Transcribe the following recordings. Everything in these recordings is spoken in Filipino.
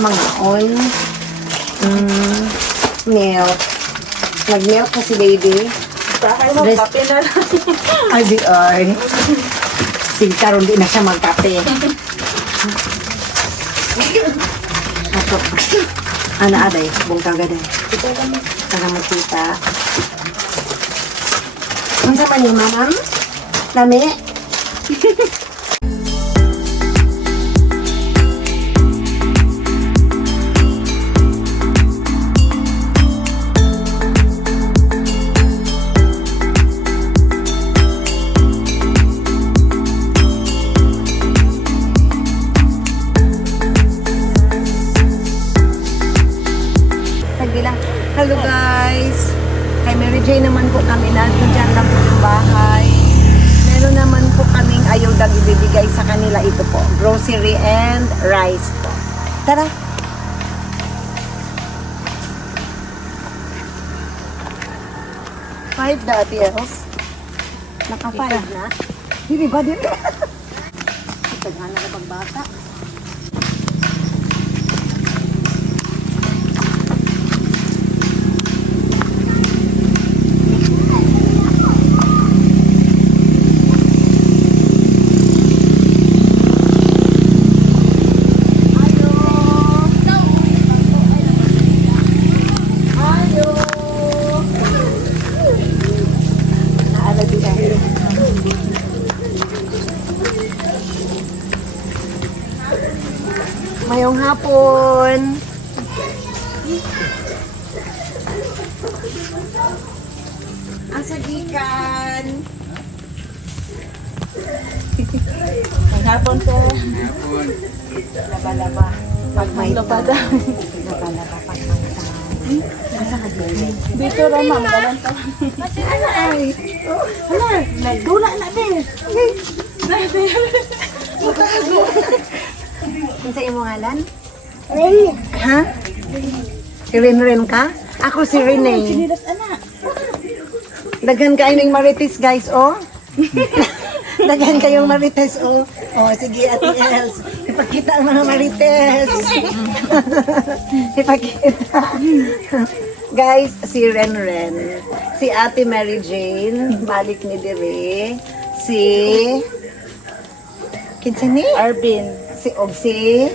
mga on. Milk. Nag-milk pa si baby. Bakit mo, kape na lang. Ay, di ay. Sige, karon di na siya magkape. Ato. Ana aday, bung kagaday. Para magkita. Ang sama ni mamam? Lami? Hello guys! Kay Mary Jane naman po kami natin dyan lang po yung bahay. Meron naman po kaming ayodang ibibigay sa kanila. Ito po, grocery and rice po. Tara! Five dati else. Naka-five na. Hindi ba din? Tagana na pagbata. Mayong hapon. Ang sagikan. Ang hapon po. Laba-laba. Pagmay. Labada. Laba-laba pagmay. Asa ka din? Dito ra, ma'am. Galang to. Kasi ano ay? Hala, nagdula na din. Kung sa imo ngalan? Ren. Ha? Si Ren ka? Ako si Rene. Sinilas, anak. Daghan kayo ng marites guys, oh. Daghan kayong marites, oh. Oh, sige, Ate Els. Ipakita ang mga marites. Ipakita. Guys, si Ren. Si Ate Mary Jane, balik ni Dire. Si... Kinsa ni? Arvin. Si Obsi.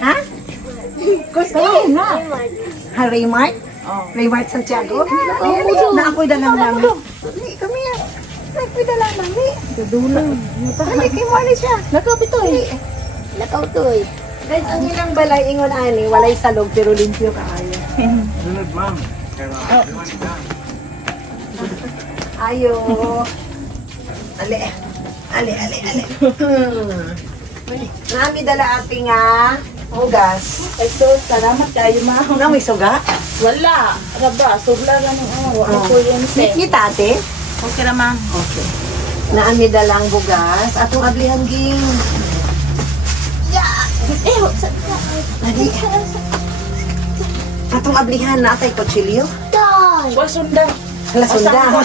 Ha? Gusto na. Ha, Raymart? Oh. Raymart Santiago? Na ako'y dalang lang. Hindi, kami yan. Ako'y dalang lang. Dudulang. Hindi, kay Mali siya. Nakapitoy. Nakautoy. Guys, ang ilang balay ingon ani, walay salog pero limpyo kaayo. Sunod, ma'am. Ayo. Ale. Nami dala ate nga hugas. Ay, so, salamat kayo, ma'am. Nang may suga? Wala. Raba, sobra ka ng araw. Ako po yun, Ni tate? Okay na, ma'am. Okay. Naami dalang bugas. Atong ablihan ging. Lagi. Atong ablihan na atay kutsilyo. Wasunda. Lasunda.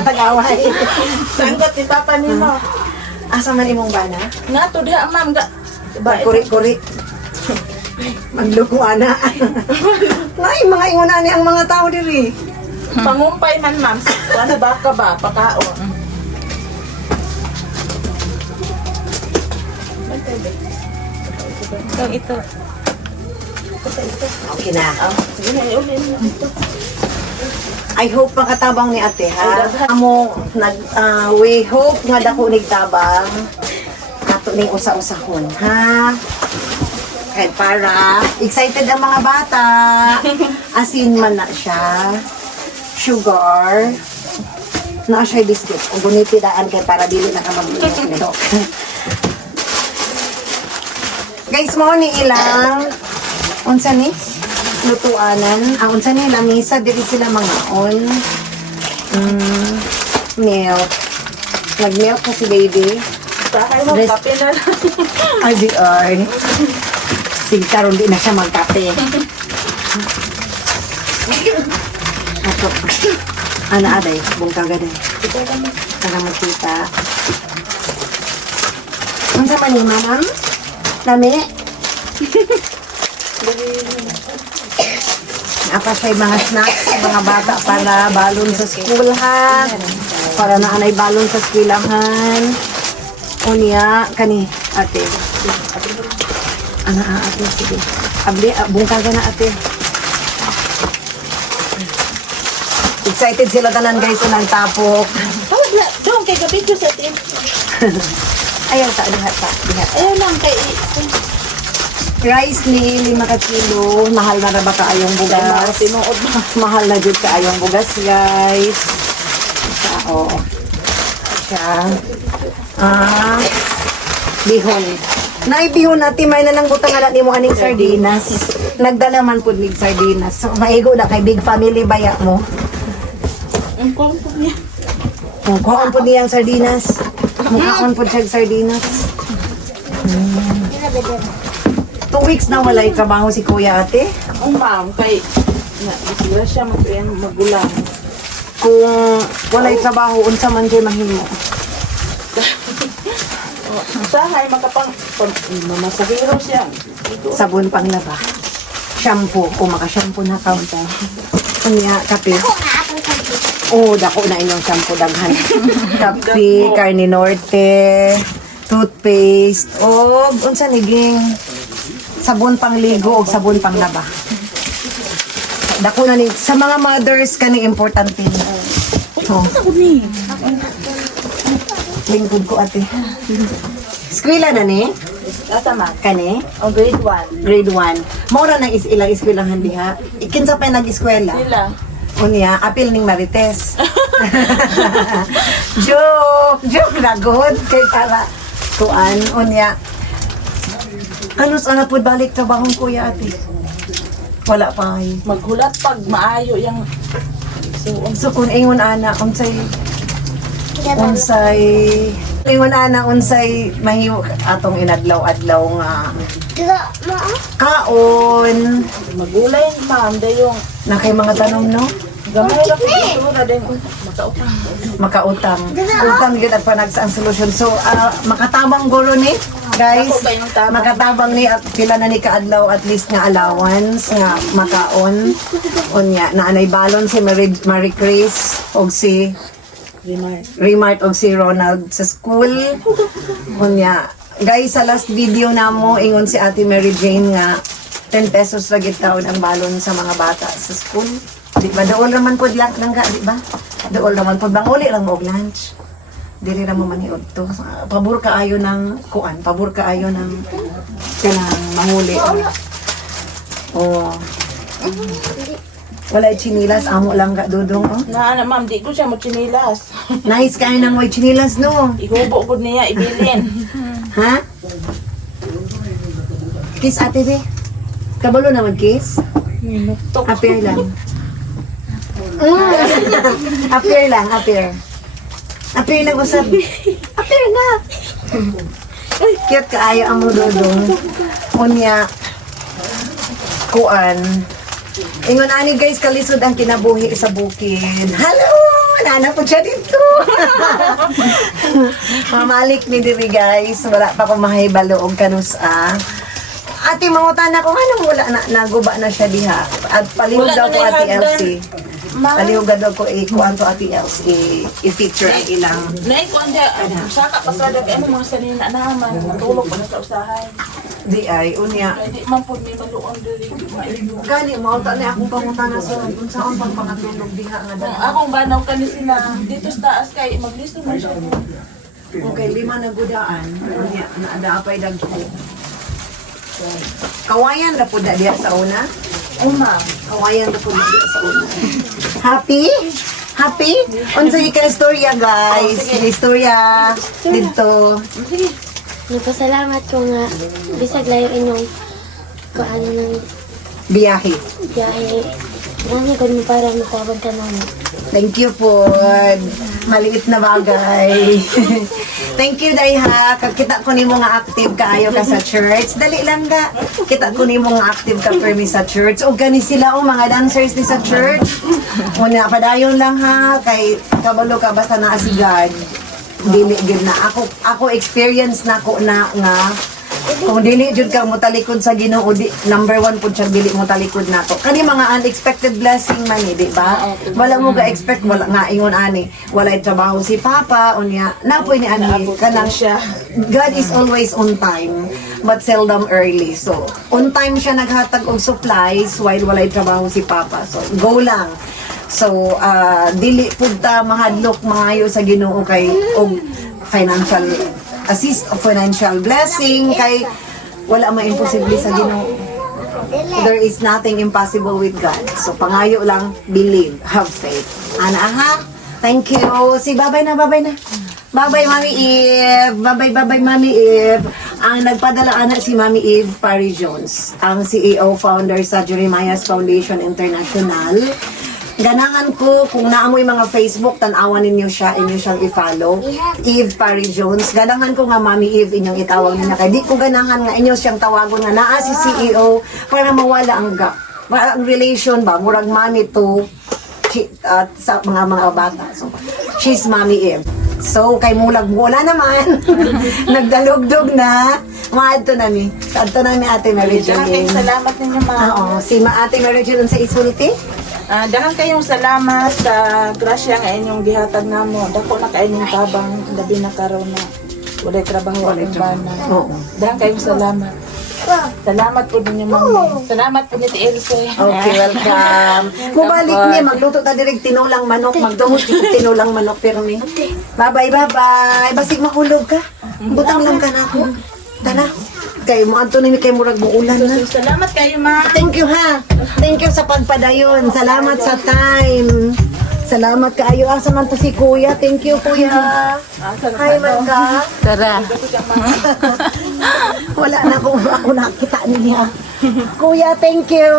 Tagaway. Sanggot ni Papa ni mo. Asa man imong bana? Nga to diha, ma'am. Kuri-kuri. Magluko ana. Nay, mga inguna ni ang mga tao diri. Pangumpay man, ma'am. Ano ba ka ba? Pakaon. Ito. Okay na. Sige na, iulin mo. I hope makatabang ni ate ha. Amo we hope nga dako nigtabang. Ato ning usa-usahon ha. Kaya para excited ang mga bata. Asin man na siya. Sugar. Na siya biscuit. Ang gunitidaan kay para dili na ka mag-inom. Guys, mo ni ilang unsa ni lutuanan. Unsa ni lamisa diri sila mga on. Milk. Nag-milk pa si baby. Bakit mo, kape na lang. Ay, di ay. Sige, karon di na siya magkape. Ato. Ana aday, bung kagaday. Para magkita. Unsa man ni mamam? Lami? Apa siya mga snacks, mga bata para balon sa school ha. Para naanay balon sa eskwelahan. Unya, kani, ate. Ate, sige. Abli, bungkal ka na ate. Excited sila tanan guys unang tapok. Doon kay gabi ko sa atin. Ayaw ta, dihat ta, dihat. Ayaw lang kay... Rice ni 5 ka kilo. Mahal na ba kaayong bugas? Tinuod na. Mahal na jud kaayong bugas, guys. Siya, oh. Siya. Bihon. Naibihon natin, may nalang butang nga ni mo aning sardinas. Nagdala man po nig sardinas. So, maigo na kay big family baya mo. Ang kompo niya. Kung kuhaan po niyang sardinas. Mukhaan po siya sardinas. 2 weeks na wala yung trabaho si kuya ate. Ang ma'am, kay... Sila siya magulang. Kung wala yung trabaho, unsa man siya mahimo. Sahay, masahiro siya. Sabon pang laba. Shampoo. O maka-shampoo na kaunta. Kunya, kape. Dako na inyong shampoo daghan. Kape, Carne Norte, toothpaste, unsa niging sabon pang ligo o sabon pang laba. Dako na ni sa mga mothers kani importante. Lingkod ko ate. Eskwela na ni? Tama. Kani? O grade 1. Grade 1. Mora nang ilang eskwelahan diha. Ikinsa pa nag-eskwela? Sila. Unya, apil ning Marites. Joke na good. Kay para tuan. Unya, ano sana po balik trabahong kuya ate? Wala pa ay. Maghulat pag maayo yung... So kung ingon ana, unsay ingon ana, unsay mahiyo atong inadlaw-adlaw nga kaon. Magulay, ma'am, dayong... Na kay mga tanom no? Gamay lang po dito na din. Makautang. Makautang. Utang yun at panag ang solusyon. So, makatabang guro ni, guys. Ako ba yung tabang? Makatabang ni at pila na ni kaadlaw at least nga allowance nga makaon. Unya, naanay balon si Marie Chris o si Remart o si Ronald sa school. Unya, guys, sa last video na mo, ingon si Ate Mary Jane nga 10 pesos lagi taon ang balon sa mga bata sa school. Di ba? Dool naman po lang ka, di ba? Dool naman po. Banguli lang mo og lunch. Dili na mo maniod to. Pabor ka ayo ng kuan. Pabor ka ayo ng kanang mahuli. Wala chinilas. Amo lang ka, dudong. Oh. Na, ma'am, di ko siya mo chinilas. Nice kayo ng mo chinilas, no? Igubo ko niya, ibilin. Ha? Kiss ate, be. Kabalo naman, kiss? Appear lang. Appear lang, appear. Appear lang usap. Appear na. Cute kaayo ang mudodong. Unya, kuan. Ingon ani guys, kalisod ang kinabuhi sa bukid. Hello! Nana po siya dito. Mamalik ni diri guys. Wala pa ko mahibalo og kanusa. Ate, mangutan ako, anong wala na, naguba na siya diha. At palihog Wala daw na ko Ate may Elsie. Palihog daw ko ikuan to Ate Elsie. I-feature ang ilang. Naikuan dia, saka pasada kay ano mga sanina naman. Tulog pa na sa usahay. Di ay, unya. Kaya di man po may maluon diri. Gani, mauta na akong pangutana sa kung saan pang pangatulog diha nga Kung dala. akong banaw kani sila, dito sa taas kay maglisto man siya. Okay, 5 na gudaan. Unya, naadaapay dagko. Kawayan na po da diya sa una. Ma'am. Kawayan na po diya sa una. Happy? Happy? Unsay ka istorya guys? Istorya dito. Nagpasalamat ko nga bisag layo inyong kung ano ng Biyahe. biyahe. Nani ko mo para makawag ka namin. Thank you po. Maliit na bagay. Thank you, Daiha. Kita ko ni mo nga active kaayo ka sa church. Dali lang ga. Kita ko ni mo nga active ka permi sa church. O gani sila o mga dancers ni sa church. Una, padayon lang ha. Kay kabalo ka basta naa si God. Dili gid na. Ako experience na ko na nga Kung dili jud ka mo talikod sa Ginoo, number 1 pud siya dili mo talikod nato. Kani mga unexpected blessing man ni, di ba? Wala mo ga expect wala nga ingon ani, walay trabaho si Papa unya. Napoy ni ani kanang siya. God is always on time but seldom early. So, on time siya naghatag og supplies while walay trabaho si Papa. So, go lang. So, dili pud ta mahadlok maayo sa Ginoo kay og financial assist of financial blessing kay wala man imposible sa Ginoo. There is nothing impossible with God. So, pangayo lang, believe, have faith. Ana ha? Thank you. Si babay na, babay na. Babay, Mami Eve. Babay, babay, Mami Eve. Ang nagpadala ana si Mami Eve Parry Jones, ang CEO founder sa Jeremiah's Foundation International. Ganahan ko kung naamoy mga Facebook, tanawan ninyo siya, inyo siyang i-follow. Eve Parry Jones. Ganahan ko nga Mami Eve inyong itawag niya. Kaya di ko ganahan nga inyo siyang tawagon nga naa si CEO para mawala ang gap. Ang relation ba, murag mami to sa mga bata. So, she's Mami Eve. So, kay mulag wala naman. Nagdalugdog na. Maadto na mi. Adto na mi Ate Mary Dahan Jane. kayong salamat ninyo, ma'am. Oo, si Ate Mary Jane sa isulti. Dahan kayong salamat sa grasya nga inyong gihatag namo. Dako na kay inyong tabang labi na karon na walay trabaho ang bana. Oo. Dahan kayong salamat. Salamat po ninyo, ma'am. Salamat po ni Elsie. Okay, welcome. Mubalik niya, magluto ta direct tinulang manok, magdungos tinulang manok pirmi. Bye-bye, bye-bye. Basig mahulog ka. Butang lang ka na ako. Tara. Kay mo anto ni kay murag muulan na. Salamat kayo, ma'am. Thank you ha. Thank you sa pagpadayon. Salamat sa time. Salamat kaayo. Asa man to si Kuya. Thank you, Kuya. Hi, man ka. Tara. Wala na ako nakita niya. Kuya, thank you.